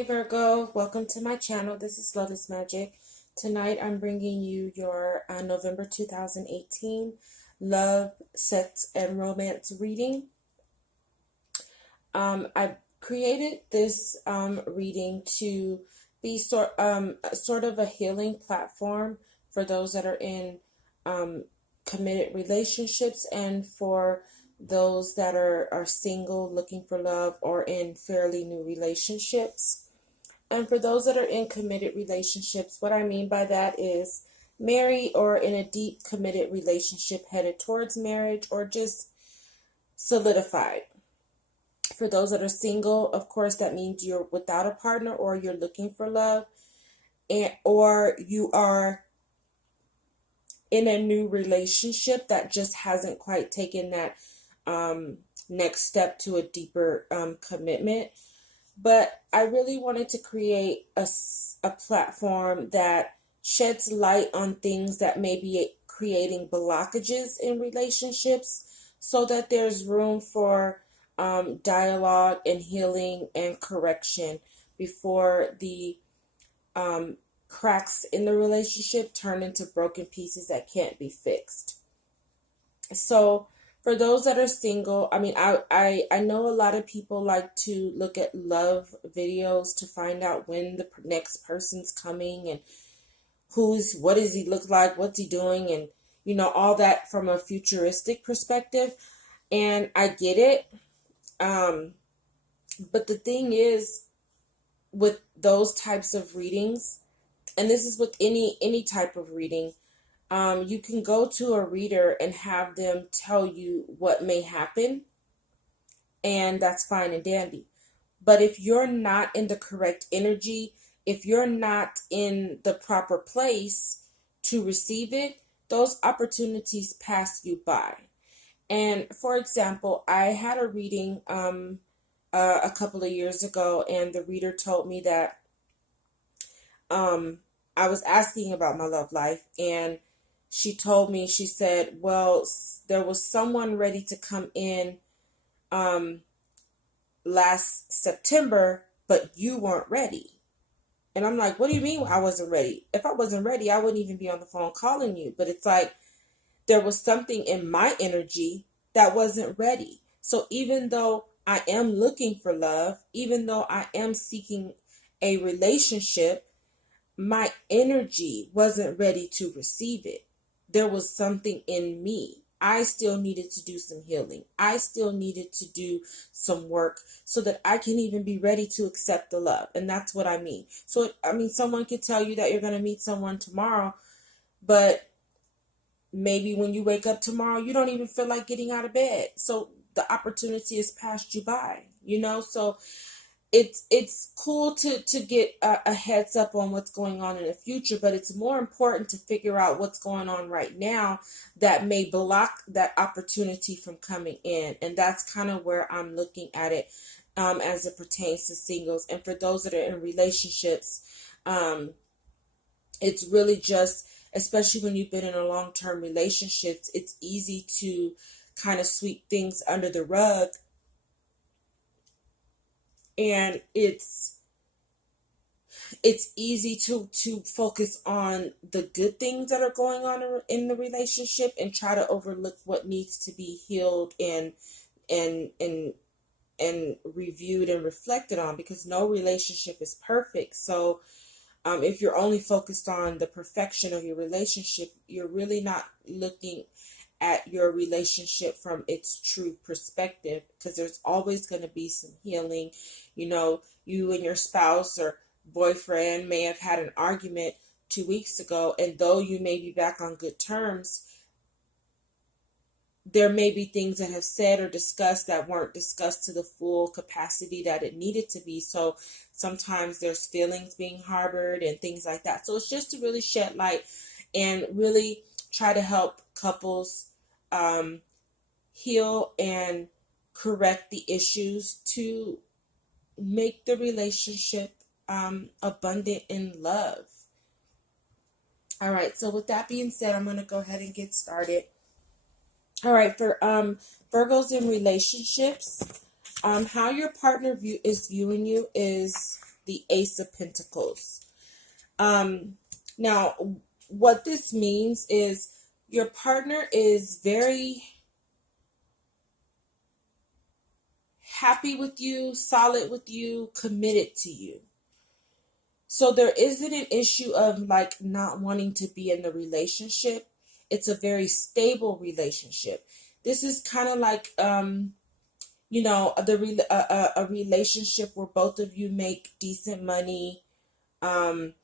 Hey Virgo, welcome to my channel. This is Love is Magic. Tonight I'm bringing you your November 2018 love, sex, and romance reading. I created this reading to be sort of a healing platform for those that are in committed relationships and for those that are single, looking for love, or in fairly new relationships. And for those that are in committed relationships, what I mean by that is married or in a deep committed relationship headed towards marriage or just solidified. For those that are single, of course, that means you're without a partner or you're looking for love, or you are in a new relationship that just hasn't quite taken that next step to a deeper commitment. But I really wanted to create a platform that sheds light on things that may be creating blockages in relationships so that there's room for dialogue and healing and correction before the cracks in the relationship turn into broken pieces that can't be fixed. So for those that are single, I mean, I know a lot of people like to look at love videos to find out when the next person's coming and what does he look like, what's he doing, and all that from a futuristic perspective. And I get it. But the thing is, with those types of readings, and this is with any type of reading, you can go to a reader and have them tell you what may happen, and that's fine and dandy. But if you're not in the correct energy, if you're not in the proper place to receive it, those opportunities pass you by. And for example, I had a reading a couple of years ago, and the reader told me that I was asking about my love life, and she told me, she said, well, there was someone ready to come in last September, but you weren't ready. And I'm like, what do you mean I wasn't ready? If I wasn't ready, I wouldn't even be on the phone calling you. But it's like there was something in my energy that wasn't ready. So even though I am looking for love, even though I am seeking a relationship, my energy wasn't ready to receive it. There was something in me. I still needed to do some healing. I still needed to do some work so that I can even be ready to accept the love. And that's what I mean. So, I mean, someone could tell you that you're going to meet someone tomorrow, but maybe when you wake up tomorrow, you don't even feel like getting out of bed. So the opportunity has passed you by, So it's cool to get a heads up on what's going on in the future, but it's more important to figure out what's going on right now that may block that opportunity from coming in. And that's kind of where I'm looking at it as it pertains to singles. And for those that are in relationships, it's really just, especially when you've been in a long-term relationship, it's easy to kind of sweep things under the rug. And it's easy to focus on the good things that are going on in the relationship and try to overlook what needs to be healed and reviewed and reflected on, because no relationship is perfect. So if you're only focused on the perfection of your relationship, you're really not looking at your relationship from its true perspective, because there's always going to be some healing. You and your spouse or boyfriend may have had an argument 2 weeks ago, and though you may be back on good terms, there may be things that have said or discussed that weren't discussed to the full capacity that it needed to be. So sometimes there's feelings being harbored and things like that. So it's just to really shed light and really try to help couples heal and correct the issues to make the relationship abundant in love. All right, so with that being said, I'm going to go ahead and get started. All right, for Virgos in relationships, how your partner is viewing you is the Ace of Pentacles. Now, what this means is your partner is very happy with you, solid with you, committed to you. So there isn't an issue of like not wanting to be in the relationship. It's a very stable relationship. This is kind of like, a relationship where both of you make decent money, and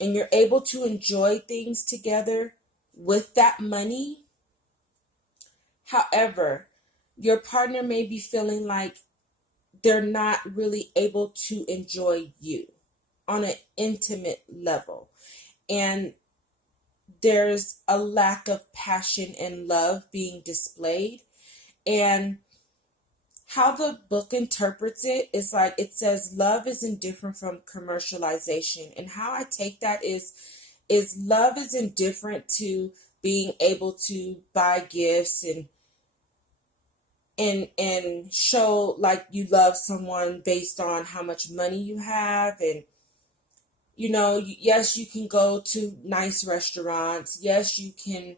you're able to enjoy things together with that money. However, your partner may be feeling like they're not really able to enjoy you on an intimate level. And there's a lack of passion and love being displayed. And how the book interprets it is like it says love is indifferent from commercialization. And how I take that is love is indifferent to being able to buy gifts and show like you love someone based on how much money you have. And yes, you can go to nice restaurants. Yes, you can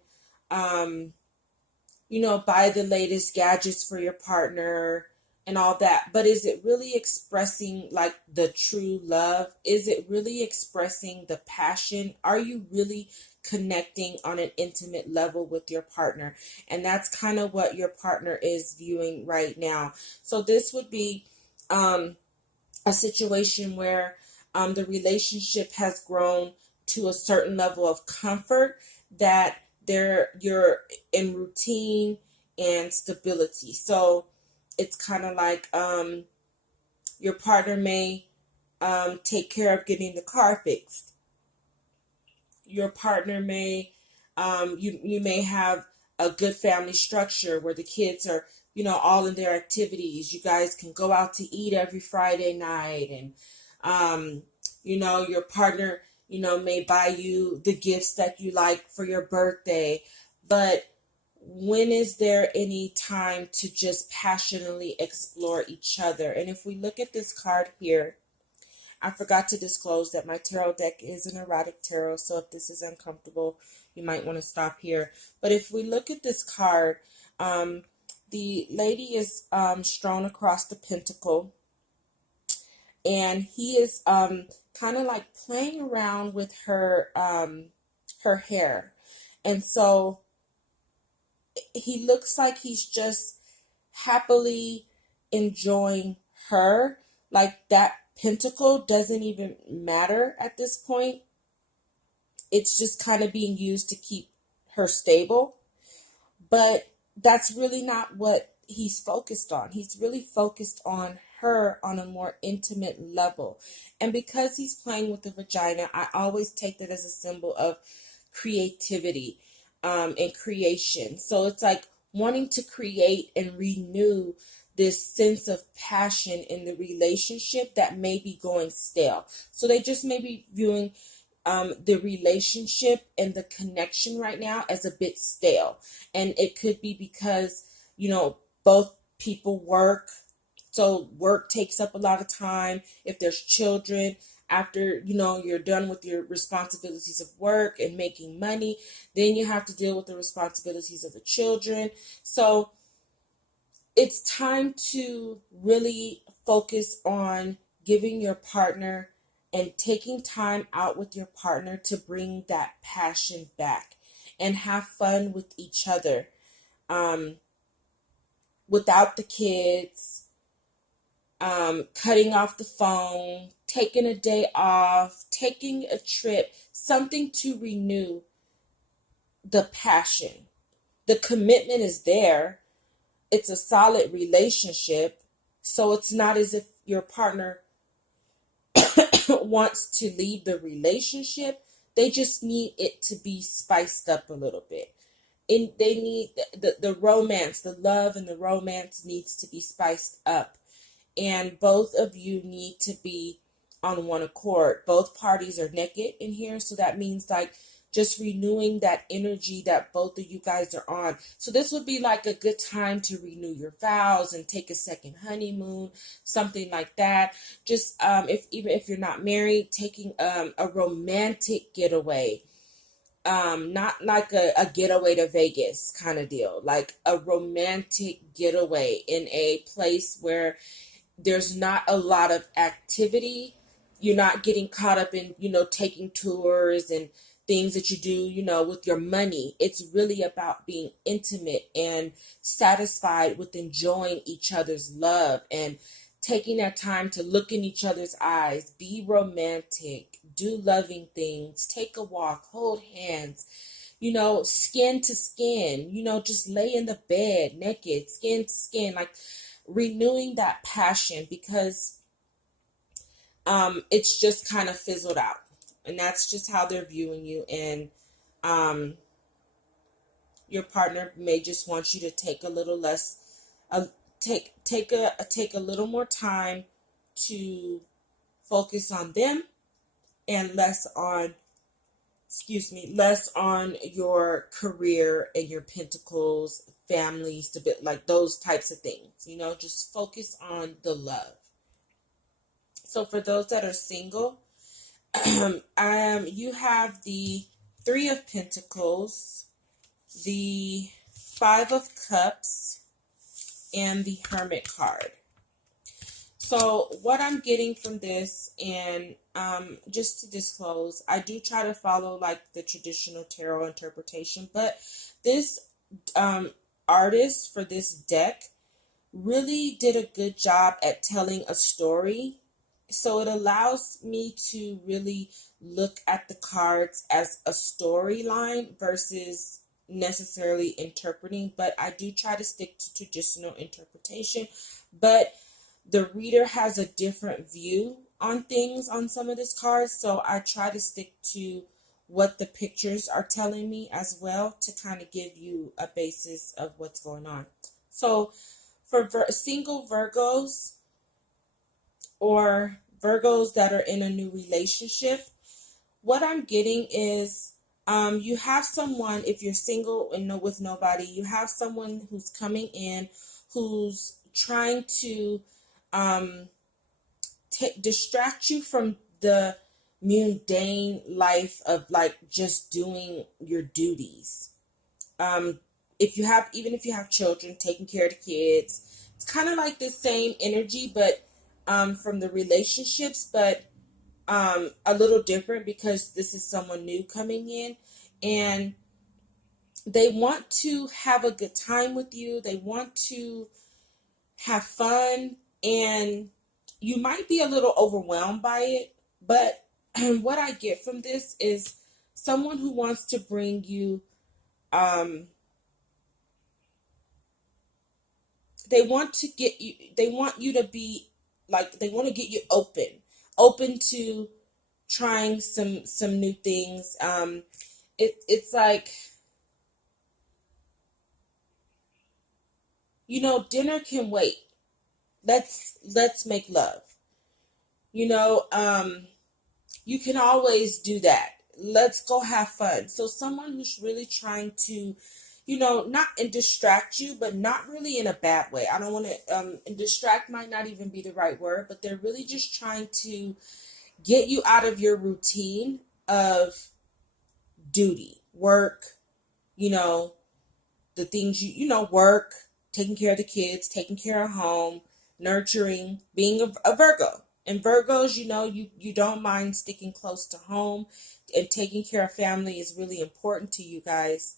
buy the latest gadgets for your partner and all that. But is it really expressing like the true love? Is it really expressing the passion? Are you really connecting on an intimate level with your partner? And that's kind of what your partner is viewing right now. So this would be a situation where the relationship has grown to a certain level of comfort that you're in routine and stability. So it's kind of like your partner may take care of getting the car fixed. Your partner may you may have a good family structure where the kids are all in their activities. You guys can go out to eat every Friday night, and your partner may buy you the gifts that you like for your birthday. But when is there any time to just passionately explore each other? And if we look at this card here, I forgot to disclose that my tarot deck is an erotic tarot, so if this is uncomfortable, you might want to stop here. But if we look at this card, the lady is strewn across the pentacle, and he is kind of like playing around with her hair. And so he looks like he's just happily enjoying her. Like that pentacle doesn't even matter at this point. It's just kind of being used to keep her stable. But that's really not what he's focused on. He's really focused on her on a more intimate level. And because he's playing with the vagina, I always take that as a symbol of creativity and creation. So it's like wanting to create and renew this sense of passion in the relationship that may be going stale. So they just may be viewing the relationship and the connection right now as a bit stale. And it could be because, both people work. So work takes up a lot of time. If there's children, after, you're done with your responsibilities of work and making money, then you have to deal with the responsibilities of the children. So it's time to really focus on giving your partner and taking time out with your partner to bring that passion back and have fun with each other. Without the kids, cutting off the phone, taking a day off, taking a trip, something to renew the passion. The commitment is there. It's a solid relationship. So it's not as if your partner wants to leave the relationship. They just need it to be spiced up a little bit. And they need the romance, the love and the romance needs to be spiced up. And both of you need to be on one accord. Both parties are naked in here. So that means like just renewing that energy that both of you guys are on. So this would be like a good time to renew your vows and take a second honeymoon, something like that. Just if even if you're not married, taking a romantic getaway. Not like a getaway to Vegas kind of deal, like a romantic getaway in a place where there's not a lot of activity. You're not getting caught up in, taking tours and things that you do, with your money. It's really about being intimate and satisfied with enjoying each other's love and taking that time to look in each other's eyes, be romantic, do loving things, take a walk, hold hands, skin to skin, just lay in the bed naked, skin to skin, like renewing that passion, because it's just kind of fizzled out, and that's just how they're viewing you. And your partner may just want you to take a little less, take a little more time to focus on them and less on your career and your pentacles, family, stability, like those types of things. Just focus on the love. So for those that are single, you have the Three of Pentacles, the Five of Cups, and the Hermit card. So what I'm getting from this, and just to disclose, I do try to follow like the traditional tarot interpretation, but this artist for this deck really did a good job at telling a story. So it allows me to really look at the cards as a storyline versus necessarily interpreting, but I do try to stick to traditional interpretation. But the reader has a different view on things on some of these cards, so I try to stick to what the pictures are telling me as well to kind of give you a basis of what's going on. So for single Virgos or Virgos that are in a new relationship, what I'm getting is you have someone, if you're single and with nobody, you have someone who's coming in who's trying to distract you from the mundane life of like just doing your duties. Even if you have children, taking care of the kids, it's kind of like the same energy, but from the relationships, but a little different because this is someone new coming in, and they want to have a good time with you. They want to have fun, and you might be a little overwhelmed by it, but what I get from this is someone who wants to bring you, they want you to be like, they want to get you open to trying some new things. It's like, dinner can wait. Let's make love. You can always do that. Let's go have fun. So someone who's really trying to, not and distract you, but not really in a bad way. I don't want to, and distract might not even be the right word, but they're really just trying to get you out of your routine of duty, work, the things work, taking care of the kids, taking care of home, nurturing, being a Virgo. And Virgos, you don't mind sticking close to home, and taking care of family is really important to you guys.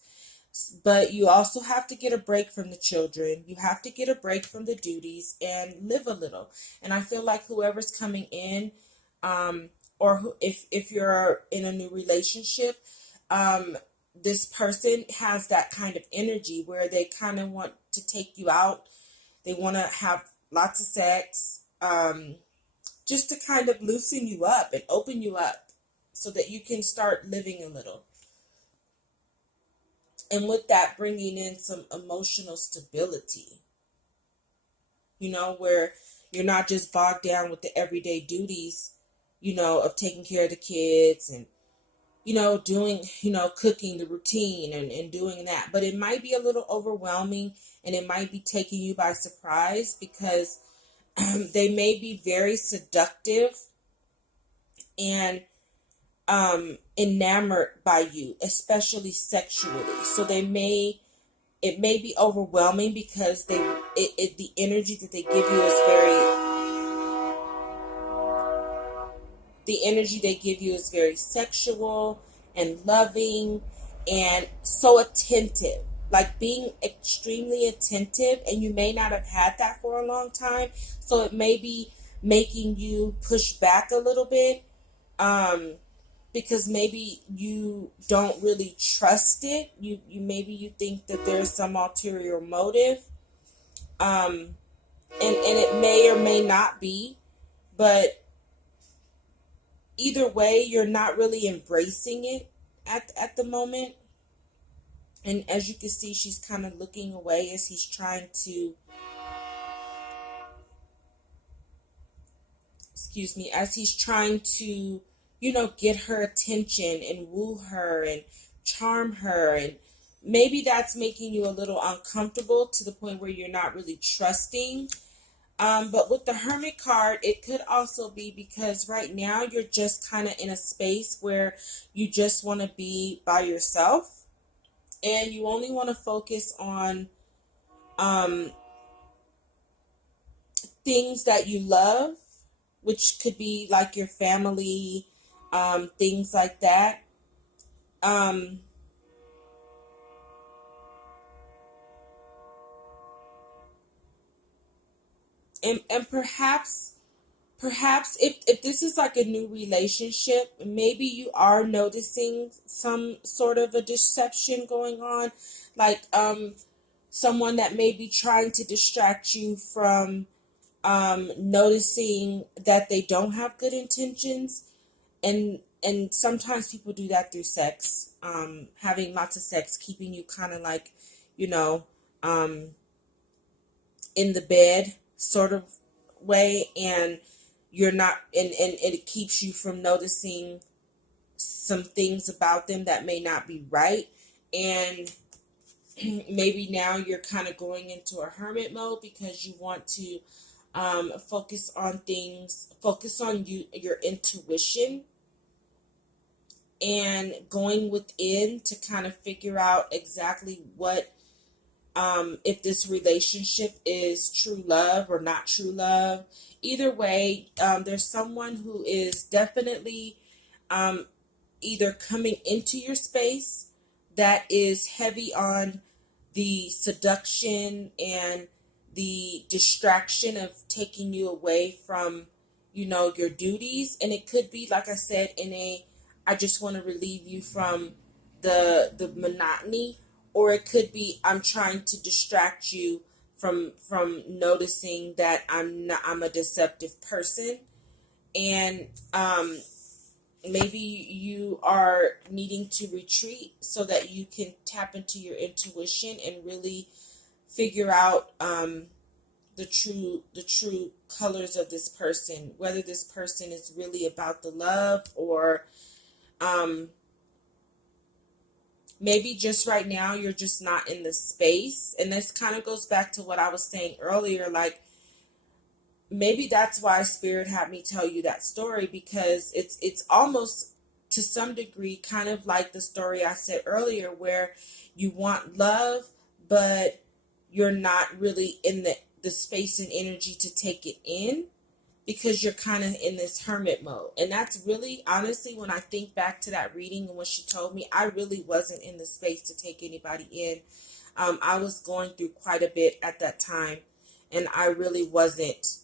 But you also have to get a break from the children. You have to get a break from the duties and live a little. And I feel like whoever's coming in, if you're in a new relationship, this person has that kind of energy where they kind of want to take you out. They want to have lots of sex, just to kind of loosen you up and open you up so that you can start living a little. And with that, bringing in some emotional stability, where you're not just bogged down with the everyday duties, of taking care of the kids and doing, cooking, the routine, and doing that. But it might be a little overwhelming, and it might be taking you by surprise because they may be very seductive and enamored by you, especially sexually. So it may be overwhelming because the energy that they give you is very sexual and loving and so attentive, like being extremely attentive, and you may not have had that for a long time, so it may be making you push back a little bit, because maybe you don't really trust it. Maybe you think that there's some ulterior motive, and it may or may not be, but either way, you're not really embracing it at the moment. And as you can see, she's kind of looking away as he's trying to, get her attention and woo her and charm her. And maybe that's making you a little uncomfortable to the point where you're not really trusting. But with the Hermit card, it could also be because right now you're just kind of in a space where you just want to be by yourself and you only want to focus on things that you love, which could be like your family, things like that. And perhaps if this is like a new relationship, maybe you are noticing some sort of a deception going on, like someone that may be trying to distract you from noticing that they don't have good intentions. And sometimes people do that through sex, having lots of sex, keeping you kind of like, you know, in the bed sort of way, and you're not, and it keeps you from noticing some things about them that may not be right. And maybe now you're kind of going into a hermit mode because you want to focus on your intuition and going within to kind of figure out exactly what, if this relationship is true love or not true love. Either way, there's someone who is definitely either coming into your space that is heavy on the seduction and the distraction of taking you away from, your duties. And it could be, like I said, I just want to relieve you from the monotony, or it could be I'm trying to distract you from noticing that I'm a deceptive person. And maybe you are needing to retreat so that you can tap into your intuition and really figure out the true colors of this person, whether this person is really about the love, or maybe just right now you're just not in the space. And this kind of goes back to what I was saying earlier, like maybe that's why Spirit had me tell you that story, because it's almost to some degree kind of like the story I said earlier, where you want love, but you're not really in the space and energy to take it in, because you're kind of in this hermit mode. And that's really, honestly, when I think back to that reading and what she told me, I really wasn't in the space to take anybody in. I was going through quite a bit at that time, and I really wasn't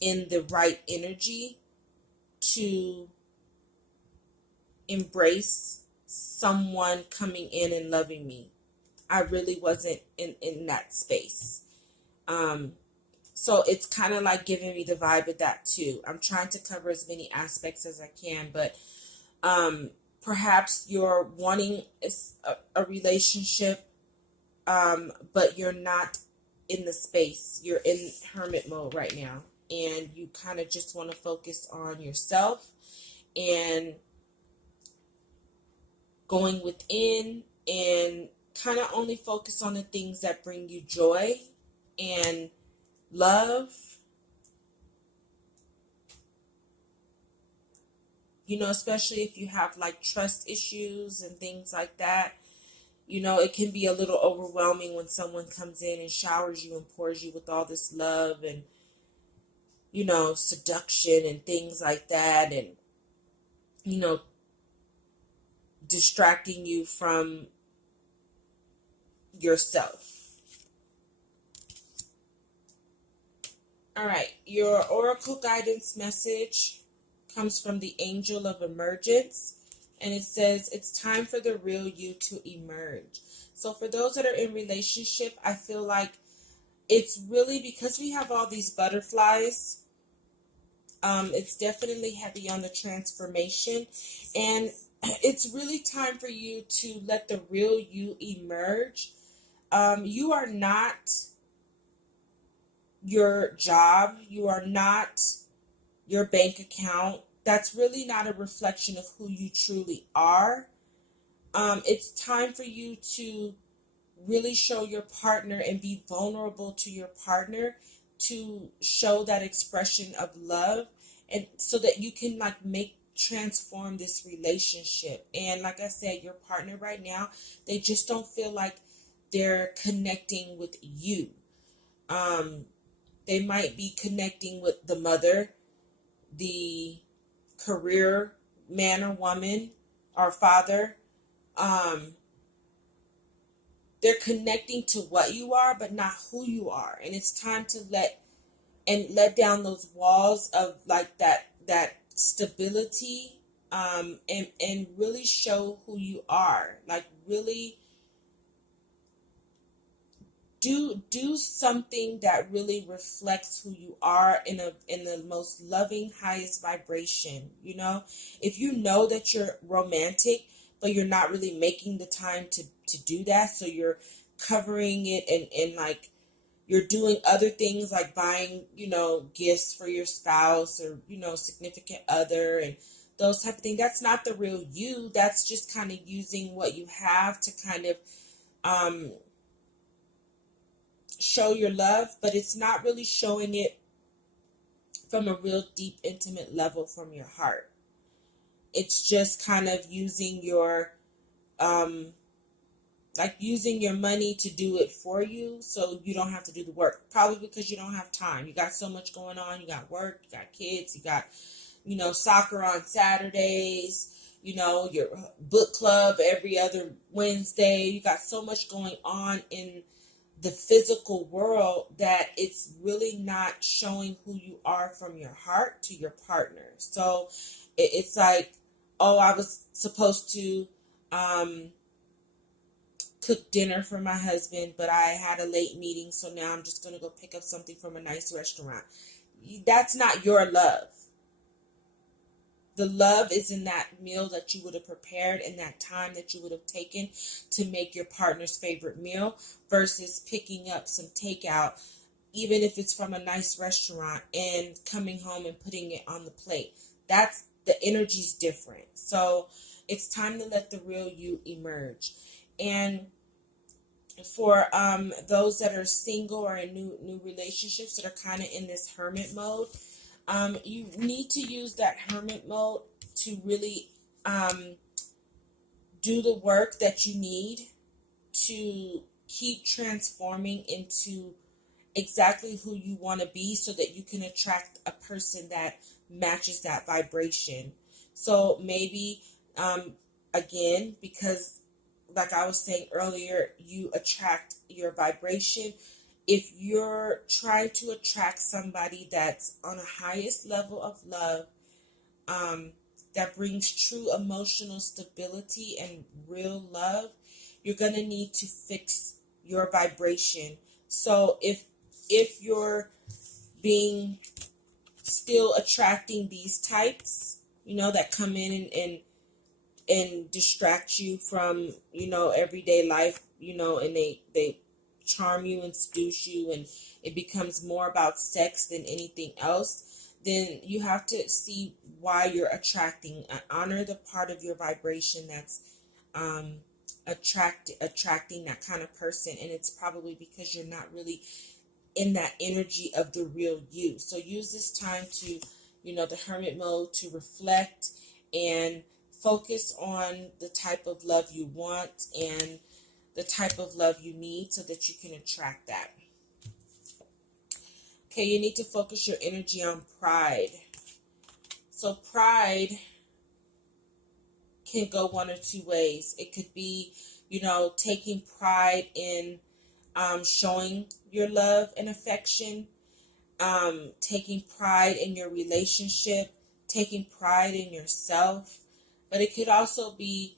in the right energy to embrace someone coming in and loving me. I really wasn't in that space. So it's kind of like giving me the vibe of that too. I'm trying to cover as many aspects as I can, but perhaps you're wanting a relationship, but you're not in the space. You're in hermit mode right now, and you kind of just want to focus on yourself and going within and kind of only focus on the things that bring you joy and love. You know, especially if you have like trust issues and things like that. You know, it can be a little overwhelming when someone comes in and showers you and pours you with all this love and, you know, seduction and things like that. And, you know, distracting you from yourself. All right, your oracle guidance message comes from the Angel of Emergence, and it says it's time for the real you to emerge. So for those that are in relationship, I feel like it's really because we have all these butterflies. It's definitely heavy on the transformation, and it's really time for you to let the real you emerge. You are not your job. You are not your bank account. That's really not a reflection of who you truly are. It's time for you to really show your partner and be vulnerable to your partner to show that expression of love, and so that you can like transform this relationship. And like I said, your partner right now, they just don't feel like they're connecting with you. They might be connecting with the mother, the career man or woman, or father. They're connecting to what you are, but not who you are. And it's time to let down those walls of like that stability, and really show who you are. Like really do something that really reflects who you are in the most loving, highest vibration. You know, if you know that you're romantic, but you're not really making the time to do that, so you're covering it and like you're doing other things like buying, you know, gifts for your spouse or, you know, significant other and those type of things. That's not the real you. That's just kind of using what you have to kind of show your love, but it's not really showing it from a real deep, intimate level from your heart. It's just kind of using your using your money to do it for you, so you don't have to do the work. Probably because you don't have time. You got so much going on. You got work, you got kids, you got, you know, soccer on Saturdays, you know, your book club every other Wednesday. You got so much going on in the physical world that it's really not showing who you are from your heart to your partner. So it's like, oh, I was supposed to cook dinner for my husband, but I had a late meeting, so now I'm just going to go pick up something from a nice restaurant. That's not your love. The love is in that meal that you would have prepared and that time that you would have taken to make your partner's favorite meal versus picking up some takeout, even if it's from a nice restaurant, and coming home and putting it on the plate. That's the energy's different. So it's time to let the real you emerge. And for those that are single or in new relationships that are kind of in this hermit mode, you need to use that hermit mode to really do the work that you need to keep transforming into exactly who you want to be, so that you can attract a person that matches that vibration. So maybe, again, because like I was saying earlier, you attract your vibration. If you're trying to attract somebody that's on a highest level of love, that brings true emotional stability and real love, you're going to need to fix your vibration. So if you're being still attracting these types, you know, that come in and distract you from, you know, everyday life, you know, and they charm you and seduce you, and it becomes more about sex than anything else, then you have to see why you're attracting. Honor the part of your vibration that's attracting that kind of person, and it's probably because you're not really in that energy of the real you. So use this time to, the hermit mode, to reflect and focus on the type of love you want and the type of love you need so that you can attract that. Okay, you need to focus your energy on pride. So pride can go one or two ways. It could be, taking pride in showing your love and affection, taking pride in your relationship, taking pride in yourself. But it could also be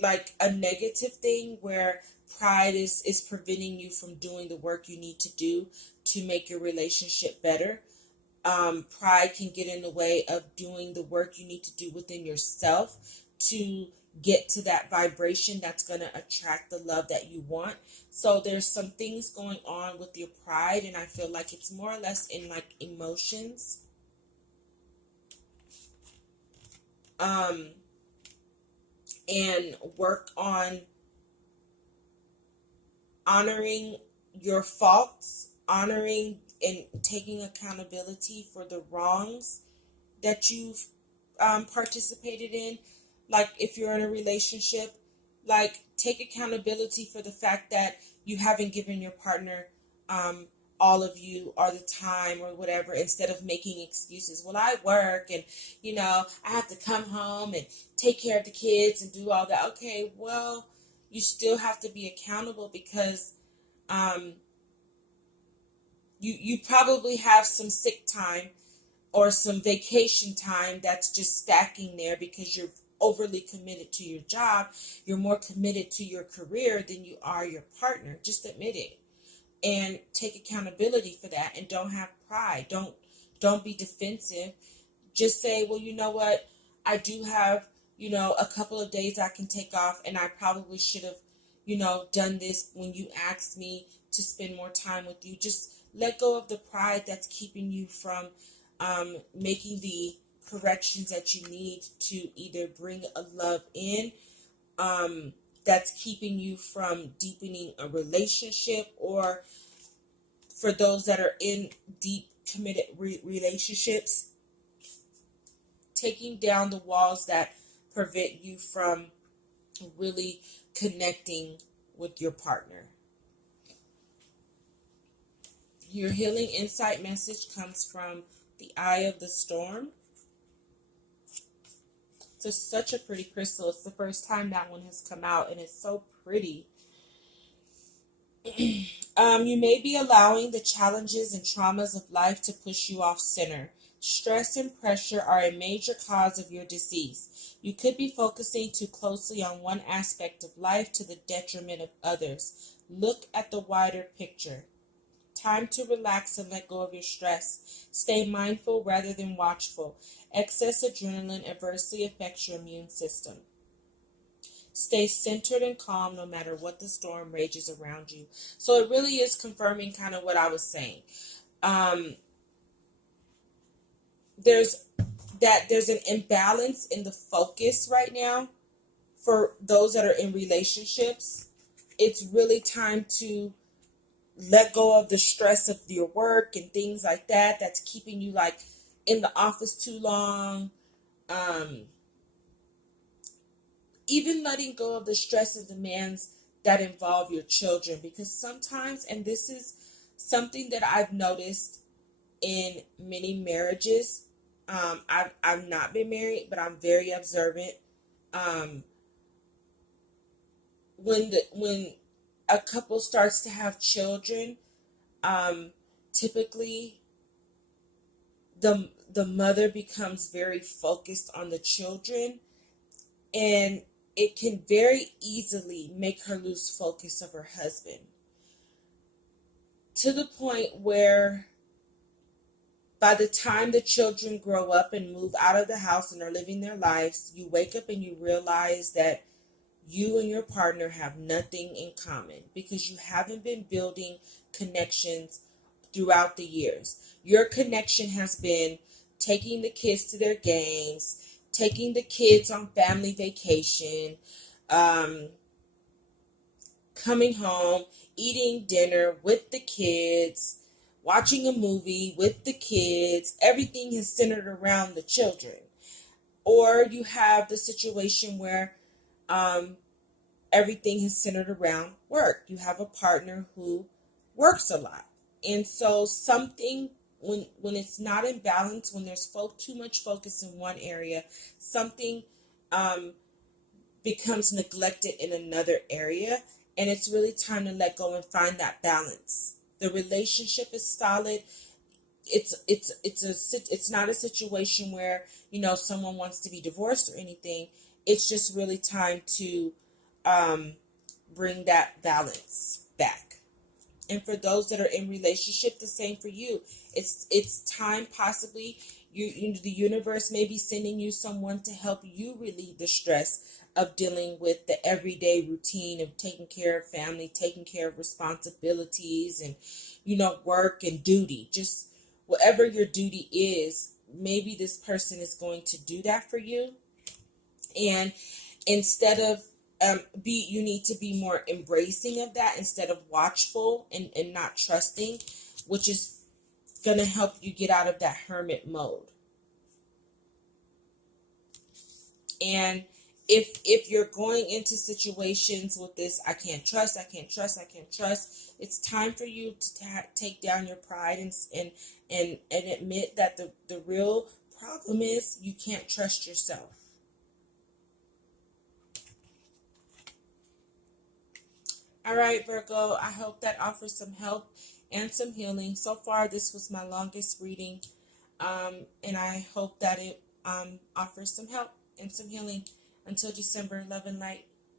like a negative thing where pride is preventing you from doing the work you need to do to make your relationship better. Pride can get in the way of doing the work you need to do within yourself to get to that vibration that's going to attract the love that you want. So there's some things going on with your pride, and I feel like it's more or less in like emotions. And work on honoring your faults, honoring and taking accountability for the wrongs that you've participated in. Like if you're in a relationship, like take accountability for the fact that you haven't given your partner all of you or the time or whatever, instead of making excuses. Well, I work and, I have to come home and take care of the kids and do all that. Okay, well, you still have to be accountable because you probably have some sick time or some vacation time that's just stacking there because you're overly committed to your job. You're more committed to your career than you are your partner. Just admit it. And take accountability for that, and don't have pride. Don't be defensive. Just say, well, you know what? I do have, a couple of days I can take off, and I probably should have, done this when you asked me to spend more time with you. Just let go of the pride that's keeping you from making the corrections that you need to either bring a love in, that's keeping you from deepening a relationship, or for those that are in deep committed relationships, taking down the walls that prevent you from really connecting with your partner. Your healing insight message comes from the Eye of the Storm. It's such a pretty crystal. It's the first time that one has come out, and it's so pretty. You may be allowing the challenges and traumas of life to push you off center. Stress and pressure are a major cause of your disease. You could be focusing too closely on one aspect of life to the detriment of others. Look at the wider picture. Time to relax and let go of your stress. Stay mindful rather than watchful. Excess adrenaline adversely affects your immune system. Stay centered and calm no matter what the storm rages around you. So it really is confirming kind of what I was saying. There's an imbalance in the focus right now for those that are in relationships. It's really time to let go of the stress of your work and things like that that's keeping you like in the office too long. Even letting go of the stress and demands that involve your children, because sometimes, and this is something that I've noticed in many marriages, I've not been married, but I'm very observant. When a couple starts to have children, typically the mother becomes very focused on the children, and it can very easily make her lose focus of her husband, to the point where by the time the children grow up and move out of the house and are living their lives, you wake up and you realize that you and your partner have nothing in common because you haven't been building connections throughout the years. Your connection has been taking the kids to their games, taking the kids on family vacation, um, coming home, eating dinner with the kids, watching a movie with the kids. Everything is centered around the children. Or you have the situation where um, everything is centered around work. You have a partner who works a lot. And so something, when it's not in balance, when there's too much focus in one area, something um, becomes neglected in another area, and it's really time to let go and find that balance. The relationship is solid. It's not a situation where someone wants to be divorced or anything. It's just really time to um, bring that balance back. And for those that are in relationship, the same for you. It's time, possibly the universe may be sending you someone to help you relieve the stress of dealing with the everyday routine of taking care of family, taking care of responsibilities, and work and duty. Just whatever your duty is, maybe this person is going to do that for you. And instead of you need to be more embracing of that instead of watchful and not trusting, which is going to help you get out of that hermit mode. And if you're going into situations with this, I can't trust, it's time for you to take down your pride and admit that the real problem is you can't trust yourself. All right, Virgo, I hope that offers some help and some healing. So far, this was my longest reading, and I hope that it offers some help and some healing. Until December, love and light.